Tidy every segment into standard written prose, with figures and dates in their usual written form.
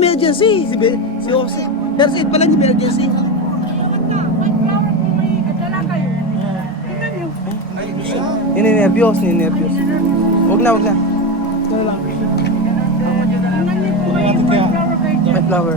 emergency. Si Jose. First aid pala emergency. Ninenervyos. Huwag na. May flower.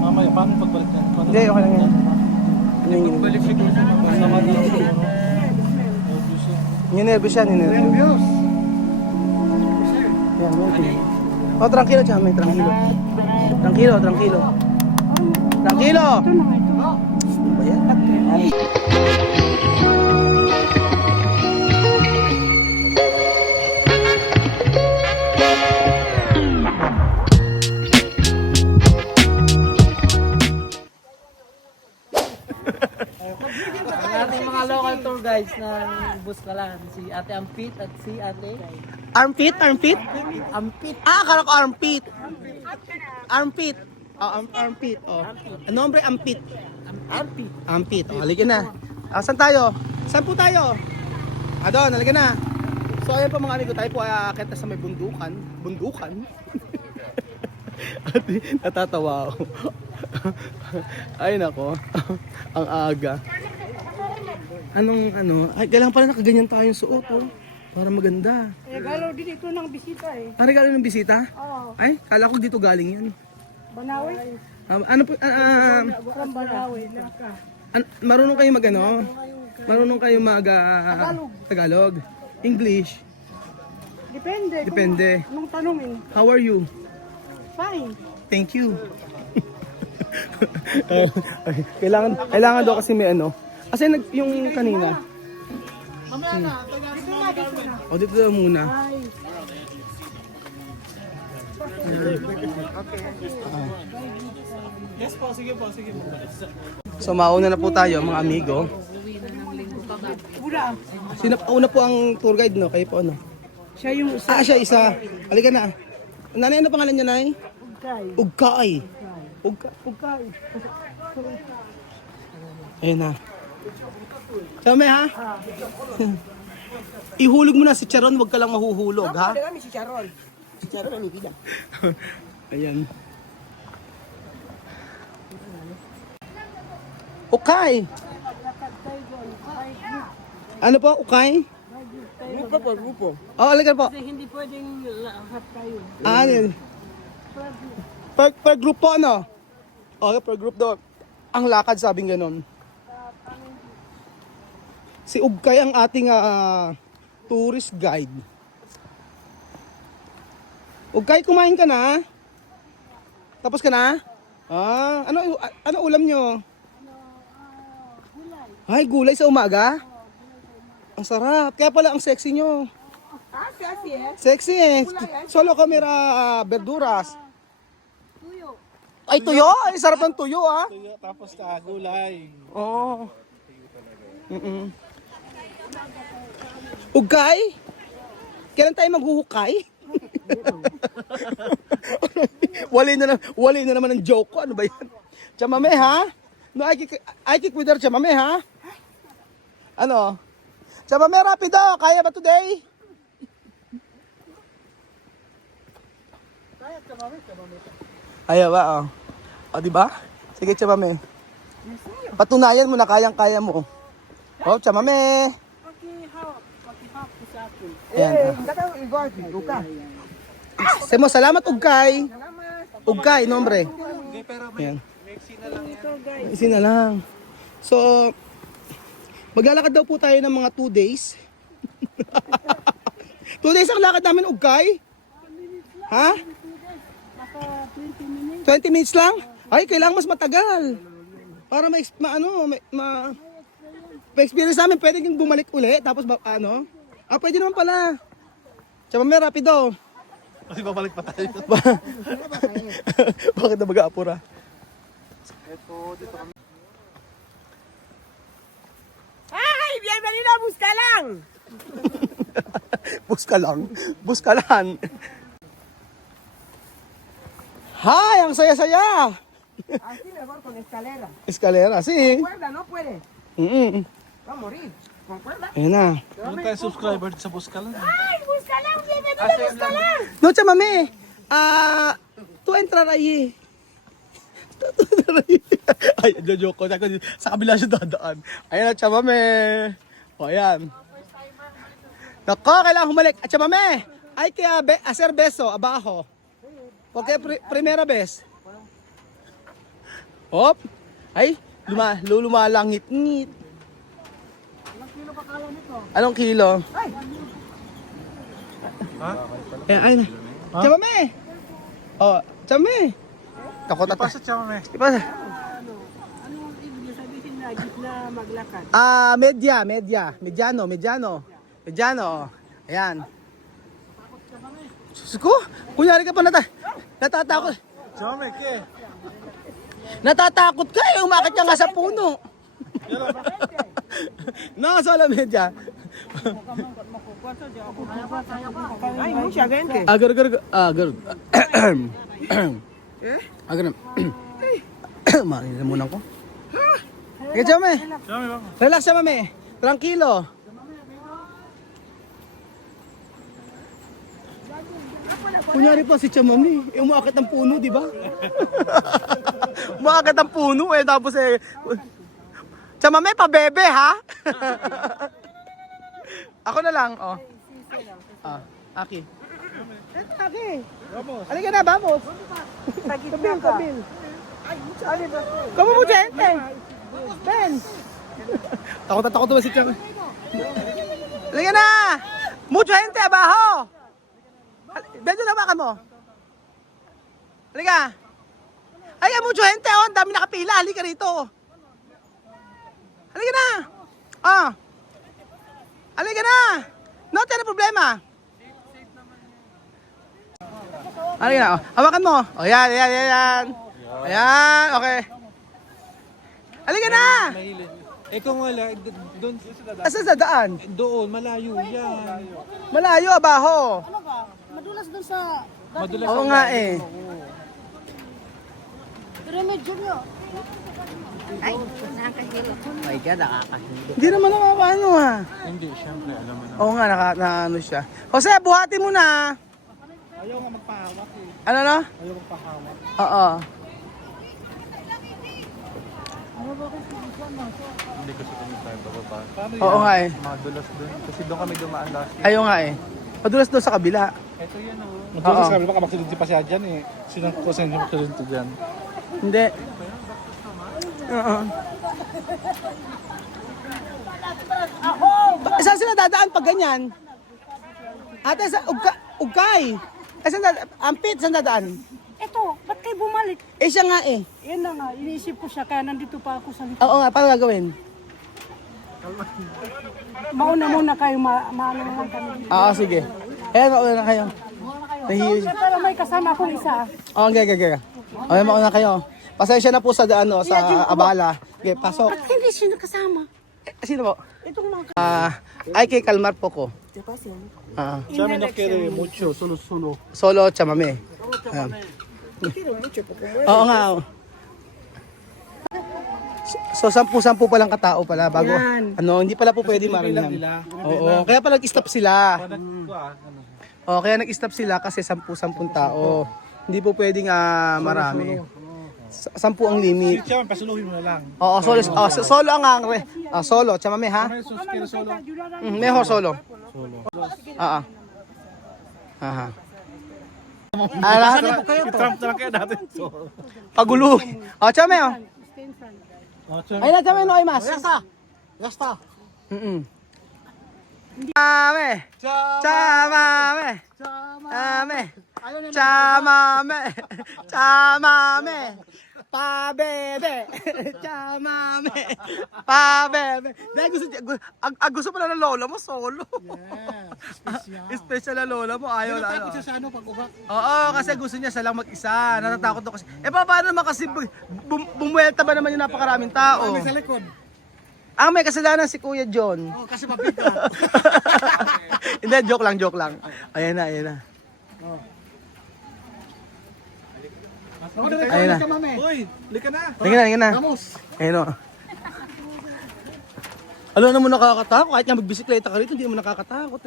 Mamaya, paano pagbalik na? Hindi, okay lang yan. Pagbalik siguro siya. Masama na siguro. Ninervyos siya. Yan, okay. Oh, tranquilo, Chame, tranquilo. Tranquilo. Ano ba yan? Ang ating mga local tour guides ng Buskalan, si Ate Ampit at si Ate Armpit? Ampit. Akala ko armpit. Armpit. Oh. Nombre Ampit. Ampit. Oh, halika na. Saan tayo? Saan po tayo? Doon, halika na. So ayan po mga amigo, tayo po ay aakyat na sa may bundukan. At natatawa ako. Ay nako. Ang aga. Ay kailangan pala nakaganyan tayong suot oh. Para maganda. Regalo din ito ng bisita eh. Regalo ng bisita? Oo. Ay, kala ko dito galing yan. Banawi? Ano po, From Banawi. marunong kayo Marunong kayo Tagalog. English? Depende. Anong tanongin? How are you? Fine. Thank you. kailangan daw kasi may Kasi yung kanina. O dito daw muna. Yes po, sige po. So mauna na po tayo mga amigo. Una po ang tour guide no? Kayo po Siya yung siya isa. Halika na. Nanay, ano pangalan niya, Nay? Ugkay. Ayun na. Sabi ha? Ihulog mo na si Charon, wag ka lang mahuhulog, ha? si Charon. Si Charon ang ibida. Ayan. Ukay! Ano po, ukay? Grupo. Oh, alagan po. Kasi hindi pwedeng lahat kayo. Ano? Per group po, ano? Okay, per group daw. Ang lakad, sabing ganon. Si Ugkay ang ating tourist guide. Ugkay, kumain ka na? Tapos ka na? Ano ulam nyo? Ay, gulay sa umaga? Ang sarap. Kaya pala ang sexy nyo. Sexy eh. Solo camera verduras. Tuyo. Ay, tuyo? Ay, sarap ng tuyo ah. Tuyo, tapos gulay. Oo. Ugkay? Kailan tayo maghuhukay? wali na naman ng joke ko. Ano ba yan? Chamame ha? No, I kick with her, chamame ha? Ano? Chamame, rapido! Kaya ba today? Ayaw ba, oh. O, diba? Sige, chamame. Patunayan mo na kayang-kaya mo. Oh, chamame. Pakihap ko sa akin. Ayan. Semo, salamat, Ugkay. Ugkay, nombre. Ayan. Isi na lang. So, maglalakad daw po tayo ng mga 2 days. 2 days ang lakad namin, Ugkay? Ha? 20 minutes lang? Ay, kailangan mas matagal. Para ma-experience namin, pwede kang bumalik uli, tapos pwede naman pala. Tsaka may rapido. Kasi babalik pa tayo. Bakit na mag-aapura? Ay, bienvenido a Buscalan! Buskalan. Hi, ang saya-saya. Así mejor con escalera. Escalera, sí. Cuerda, no puede. Va a morir. Con cuerda. Ayan na. Meron tayong subscriber sa Buskalan. Ay, Buscalan, bienvenido a Buscalan. No, chamame. Tu entrar ahí. Ay, joke ko. Sa kabila siya dadaan. Ayan na, chamame. O, ayan. Nako, kailangan humalik. At chamame, ay kaya hacer beso, abajo. Okay, primera vez. Hop. Ay, lumalangit-ngit. Anong kilo? Ha? Ay, chamame. Oh, chamame. Takot at Ipasa chamame. Ipasa. Anong ibig sabihin na gitna maglakad? Mediano. Ayan. Sus ko, kunyari ka pa natatakot. Chamame, ke? Natatakot ka eh, umakit ka nga sa puno. Nakasola media. Ay, mo siya, gente. Agar. Makin muna ko. Sige, chame. Chamame ba? Relax siya, mami. Tranquilo. Kunyari po si Chamami, umakit ang puno, di ba? Umakit ang puno tapos Chamami, pabebe ha? Ako na lang, oh. Aki. Aki. Halika na, vamos. Sa gitna ka. Kamu mo, gente. Ben. Takot ba si Chamami? Halika na. Mucha gente abajo. Benjo na baka mo. Halika. Ay, mucho gente, oh. Ang dami nakapila. Halika rito. Halika na. Ah. Halika na. No, tayo problema. Halika na. Oh. Hawakan mo. Oh, yan. Ayan, okay. Halika na. Mahilin. Kung wala, doon Asa sa daan? doon, malayo yan. Malayo, abaho. Ano ba? Madulas doon sa... Madulas Oo nga eh. Pero medyo nyo. Ay, kaya nakakahilo. Hindi naman nakapano ha. Hindi, syempre, alam mo na. Oo nga, ano siya. Jose, buhati mo na. Ayaw nga magpahawak eh. Ano no? Ayaw magpahawak. Oo. Hindi ko sa kami tayo bababa. Paano Oo nga eh. Madulas doon. Kasi doon kami dumaan last year. Ayaw nga eh. Madulas doon sa kabila. Ito yan oh. Oo. Madulas sa kami, baka maksidente pa siya dyan eh. Sinang ko sa inyo maksidente dyan. Hindi. Oo. Saan sila dadaan pag ganyan? Ate, sa Ugkay. Saan dadaan? Ampit, saan dadaan? Eto, ba't kayo bumalik? Eh siya nga eh. Yan na nga, iniisip ko siya, kaya nandito pa ako sa likod. Oo nga, paano gagawin? Mauna muna kayo, maano na lang kami. Oo, sige. Ayan, mauna na kayo. Nahihiyo. Pero may kasama akong isa. Oo, okay. Okay, mauna kayo. Pasensya na po sa sa abala. Okay, pasok. Ba't hindi siya nakasama? Sino po? Itong mga... Ay kay Kalmar po ko. Sabi na kere mucho, solo. Solo chamame. Ayan. Oo nga. Oh. So, 10 pa lang katao pala bago. Ano, hindi pala po pwede maramihan. Oo, kaya pala nag-stop sila. Oo, kaya nag-stop sila kasi 10 tao. Hindi po pwedeng marami. 10 ang limit. Siya, pasuluhin mo na lang. Oo, solo ang solo, chamame ha? Kere solo. Mejor solo. Ah. Aha. Si Trump na lang kaya natin. Pagulo. Chame oh. Oh, Ay na chame no ay mas. Yasta. Chamame. Chamame. Pabebe. Chamame. Pabebe. Dahil gusto pala ng lola mo solo. Yeah, special na lola mo, ayaw na ano. Sa ano pag ugat? Oo, kasi gusto niya siya lang mag-isa. Natatakot daw kasi. Paano naman kasi bumuelta ba naman yung napakaraming tao? Sa likod. Ang may kasalanan si Kuya John. Oh, kasi mapit ka. Hindi, joke lang. Ayan na. Ayun na. Uy, lika na. Tingnan na. Vamos. Ayun o. Alam na mo nakakatakot. Kahit nga magbisikleta ka rito, hindi mo nakakatakot.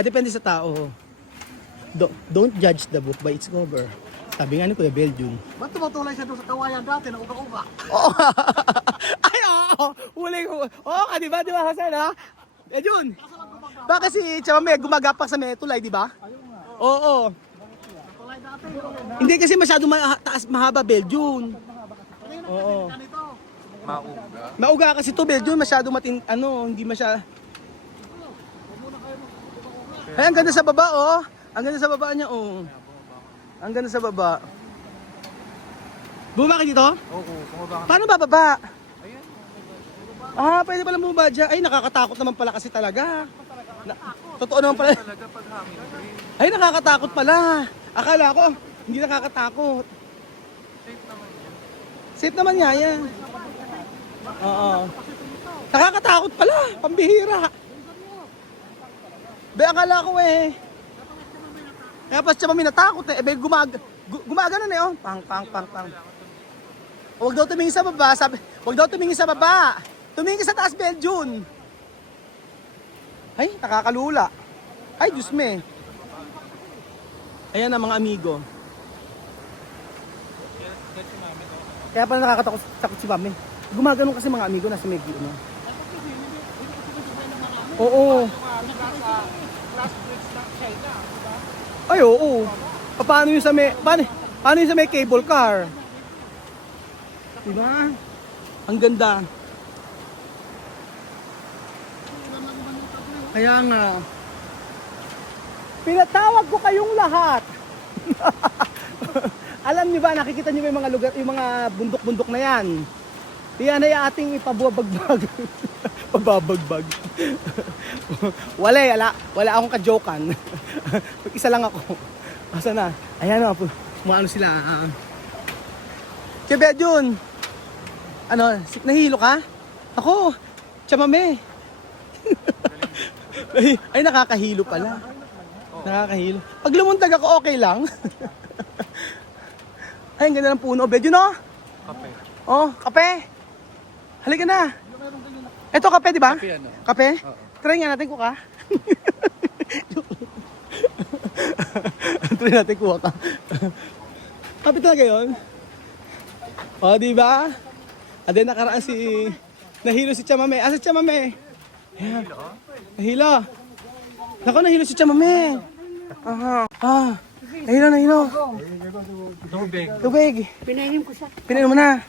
Depende sa tao. Don't judge the book by its cover. Sabi nga ni Kuya Belgium. Ba't tumutulay siya doon sa kawayan dati na uga-uga? Oo. Ay, oo. Huli ko. Oo ka, di ba? Di ba, Hasan, ha? Eh, Jun. Bakit si Chamame gumagapak sa Metulay, di ba? Oo. Hindi kasi masyado taas, mahaba, Belgium. Oo. Mauga kasi to, Belgium. Masyado hindi masyado. Ay, ang ganda sa baba, oh. Ang ganda sa baba niya, oh. Ang ganda sa baba. Bumaba ka dito? Oo, bumaba ka. Paano bababa? Ah, pwede pala bumaba dyan. Ay, nakakatakot naman pala kasi talaga. Totoo naman pala. Talaga pag hangin. Ay, nakakatakot pala. Akala ko, hindi nakakatakot. Safe naman yan. Safe naman nga yan. Oo. Nakakatakot pala. Pambihira. Be, akala ko eh. Kaya pa siya natakot eh. Be, gumagano na eh. Oh. Pang. Huwag daw tumingin sa baba. Huwag daw tumingin sa baba. Tumingin ka sa taas, Belgium. Ay, nakakalula. Ay, Diyos me. Ayan ang mga amigo. Kaya pala nakakatakot si Mami. Gumagano kasi mga amigo nasa may ano. Oo. Ay, oo. Paano yung sa may paano yung sa may cable car? Diba? Ang ganda. Kaya nga. Pinatawag ko kayong lahat. Alam niyo ba, nakikita niyo ba yung mga lugar, yung mga bundok-bundok na yan? Yan ay ating ipababagbag. Pababagbag. Wala akong ka-jokan. Mag-isa lang ako. Asa na? Ayan na, ano sila. Kaya Jun, nahilo ka? Ako, Chamame. Ay, nakakahilo pala. Nakakahilo. Pag lumuntag ako, okay lang. Ay, ang ganda ng puno. Bedyo, no? Kape. Oh, kape. Halika na. Ito kape, di ba? Kape ano? Kape? Oo. Try nga natin kuha. Try natin kuha ka. Kape talaga yun. O, di ba? Ade nakaraan nahilo si Chamame. Asa si Chamame? Ayan. Nahilo. Nako, nahilo si Chamame. Aha. Nahilo. Tubig. Pinainim ko siya. Pinainom mo na.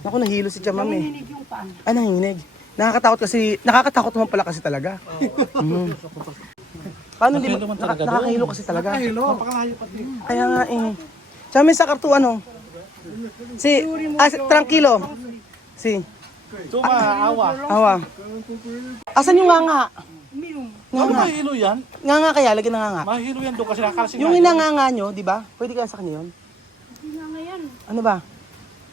Nako, nahilo si Chamame. Nanginig yung paan. Ay, nanginig. Nakakatakot naman pala kasi talaga. Paano hindi nakakahilo kasi talaga? Napakalayo pati. Kaya nga eh. Chamame sa kartu ano? Tranquilo. Awa. Asan yung nganga? Ano mahilo yan? Nganga kaya, lagyan ng nganga. Mahilo yan doon kasi nakakalasin Yung hinanganga nyo, di ba? Pwede kaya sa kanya yun? Hindi nga ngayon. Ano ba?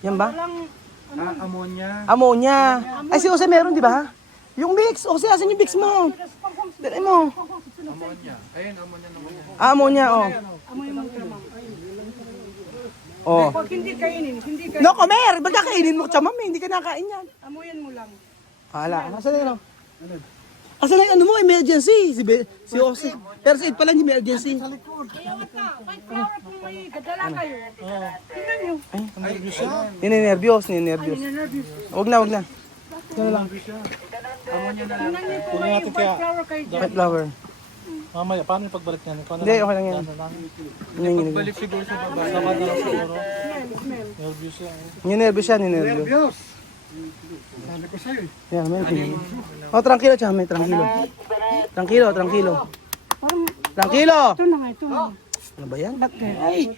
Yan ba? Walang ammonia. Ammonia. Ay, si Jose meron, di ba? Yung Vicks. Jose, asan yung Vicks mo? Dali mo. Ammonia. Ayun, ammonia naman yan. Ammonia, oh. amoy mong tama. Oh. Pag hindi kainin, hindi kainin. No, Comer! Ba't kakainin mo, Chamam? Hindi ka nakain yan. Amoyan mo lang. Hala, asan na yun? Asan na yung ano mo, emergency? Si Jose. Pero sa pala yung emergency. Kaya ka, may flower po may gadala kayo. Tingnan nyo. Ninenervyos. Ninenervyos. Wag na. Yan na lang. Tingnan nyo po may white flower kayo dyan. White flower. Mamaya, paano yung pagbalik niyan? Hindi, okay lang yan. Nanginginig. Balik siguro sa baba. Sama na lang siguro. Smell. Nervous yan. Ninenervyos siya, ninenervyos. Sabi ko sa'yo. Yan, may tingin. Oh, tranquilo, Chamam, tranquilo. Tranquilo. Tranquilo! Ito na nga, ito na. Ano ba yan? Ay!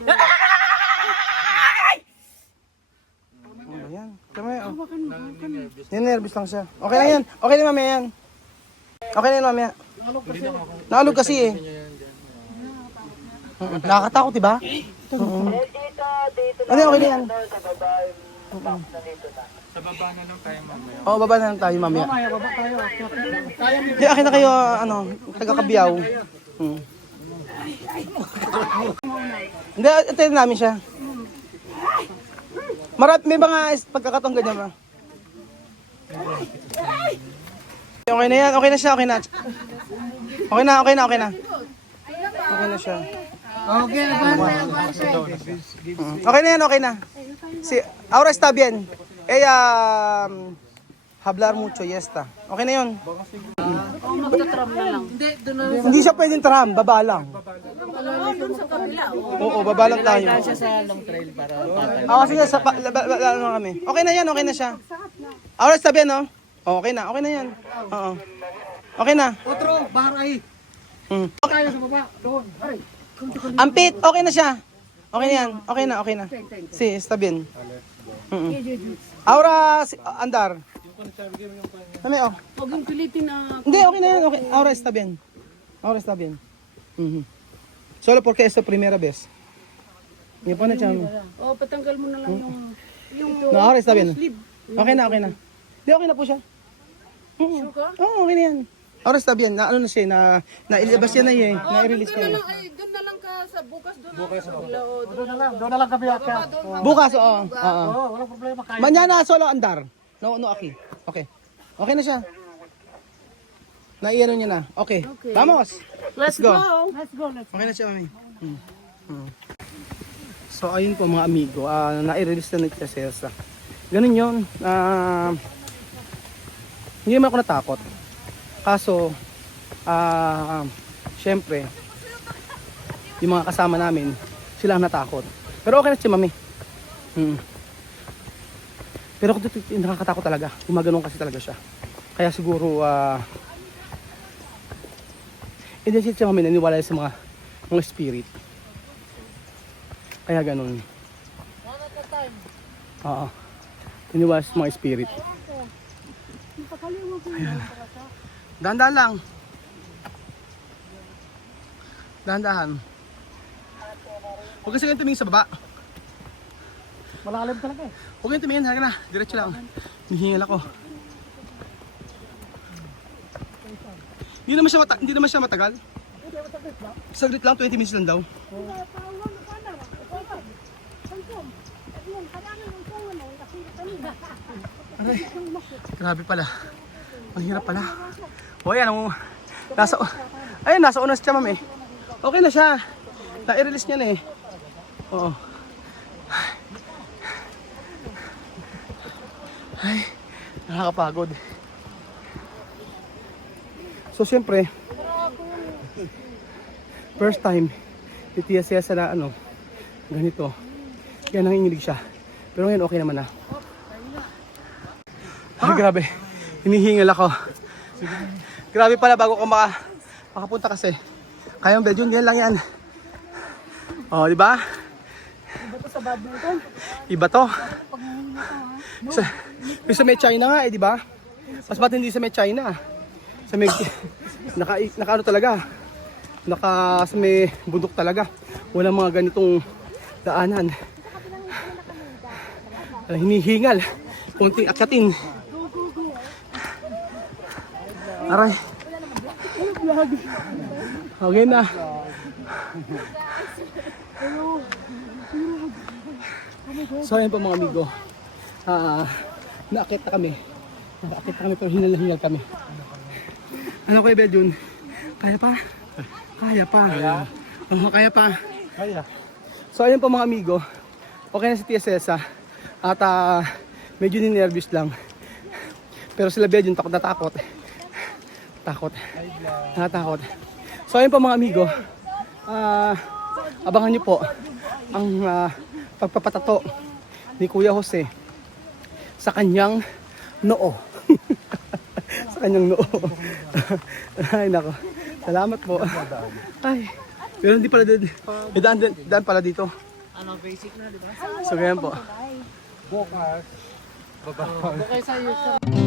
Ano ba yan? Chamam, oh. Ninenervyos lang siya. Okay lang yan. Okay lang mamaya yan. Okay lang yan mamaya. Naalog kasi eh. Nakakatakot, diba? Ano, okay na yan. Sa baba na lang tayo mamaya. Oo, baba na lang tayo mamaya. Mamaya, baba tayo. Di, akin na kayo, taga-Kabiyaw. Hindi, antayin namin siya. May mga pagkakataong ganyan ba? Okay na yan, okay na siya, okay na. Okay na. Okay na siya. Okay, avance. Okay na yan, okay na. Si, ahora está bien. Hablar mucho, yesta. Okay na yun. Magta-tram na lang. Hindi, doon na Hindi siya pwedeng tram, baba lang. Doon sa kabila. Oo, baba lang tayo. lang siya sa long trail para patay. Oo, sige, ano kami. Okay na yan, okay na siya. Ahora está bien, no? Oh, okay na yan. Oo. Okay na. Otro, bahay. Tayo sa baba. Doon. Ay. Ampit, okay na siya. Okay na yan, okay na. Si, está bien. Ahora, andar. Kami, oh. Huwag yung pilitin na... Hindi, okay na yan. Okay. Ahora está bien. Ahora está bien. Solo porque es la primera vez. Hindi pa na siya. Oh, patanggal mo na lang yung... No, ahora está bien. Okay na. Hindi, okay na po siya. Sure ka? Oo, okay na yan. Ahora está bien. Na, ano na siya, nailabas yan na yun. Na-release Doon na na lang, ay, doon na lang ka sa bukas. Doon sa kabila. Oh, Doon na lang kami ate. Bukas, oo. Oo, walang problema. Kaya. Mañana solo andar. No, aquí. Okay. Okay na siya. Naiano niya na. Okay. Vamos. Let's go. Let's go. Okay na siya, mami. So, ayun po mga amigo. Na-release na siya si Elsa. Ganun yun. Hindi naman ako natakot. Kaso, syempre, yung mga kasama namin, sila ang natakot. Pero okay na si mami. Pero nakakatakot talaga. Gumaganon kasi talaga siya. Kaya siguro, hindi siya mami naniwala sa mga spirit. Kaya ganun. Oo. Naniwala sa mga spirit. Ayan. Dahan-dahan lang. Dahan-dahan. Huwag kasi kayong tumingin sa baba. Malalim talaga eh. Huwag kayong tumingin, halika na. Diretso lang. Hihingal ako. Hindi naman siya matagal. Saglit lang, 20 minutes lang daw. Aray, grabe pala. Ang hirap pala. O yan, nasa unas siya, ma'am eh. Okay na siya. Na-release niya na eh. Oo. Ay, nakakapagod. So, siyempre, first time, itiyasya sa na ganito. Kaya nanginginig siya. Pero ngayon, okay naman na. Ay, grabe. Hinihingal ako. Grabe pala bago ko makapunta kasi. Kayang bed yun, yan lang yan. O, di ba? Iba to sa badminton. Iba to. Pag Sa may China nga eh, di ba? Mas matindi sa may China. Sa may naka ano talaga. Sa may bundok talaga. Walang mga ganitong daanan. Hinihingal. Kunting akyatin. Aray. Okay na. So ayun po mga amigo. Naakit na kami. Naakit na kami pero hinal na hinal kami. Ano kayo Bedjun? Kaya pa? Kaya pa. Oo, kaya pa. Kaya. So ayun po mga amigo. Okay na si Tia Cesa. At medyo ninervous lang. Pero sila Bedjun takot na takot. Nakatakot. So ayun po mga amigo. Abangan nyo po ang pagpapatato ni Kuya Jose sa kanyang noo. Sa kanyang noo. Ay nako. Salamat po. Ay. Pero hindi pala daan pala dito. Ano, basic na, di ba? So ganyan po. Bukas. Baba. Okay sa'yo.